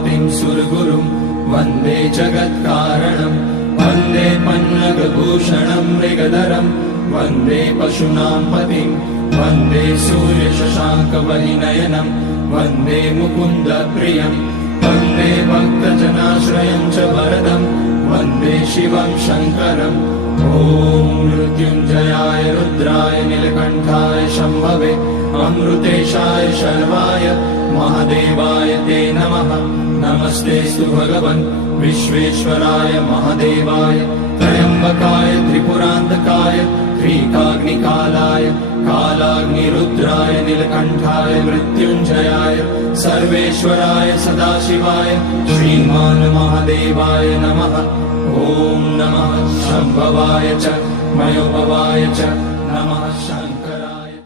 पतिं सुरगुरुं वन्दे जगत्कारणं वन्दे पन्नगभूषणं मृगधरं वन्दे पशूनां पतिं वन्दे सूर्यशशाङ्कवलिनयनं वन्दे मुकुन्दप्रियं वन्दे भक्तजनाश्रयं च वरदं वन्दे शिवं शङ्करम् ॐ मृत्युञ्जयाय रुद्राय नीलकण्ठाय शम्भवे अमृतेशाय शर्वाय महादेवाय ते नमः। नमस्तेऽस्तु भगवन् विश्वेश्वराय महादेवाय त्र्यम्बकाय त्रिपुरान्तकाय त्रिकाग्निकालाय कालाग्निरुद्राय नीलकण्ठाय मृत्युञ्जयाय सर्वेश्वराय सदाशिवाय श्रीमान् महादेवाय नमः। ॐ नमः शम्भवाय च मयोभवाय च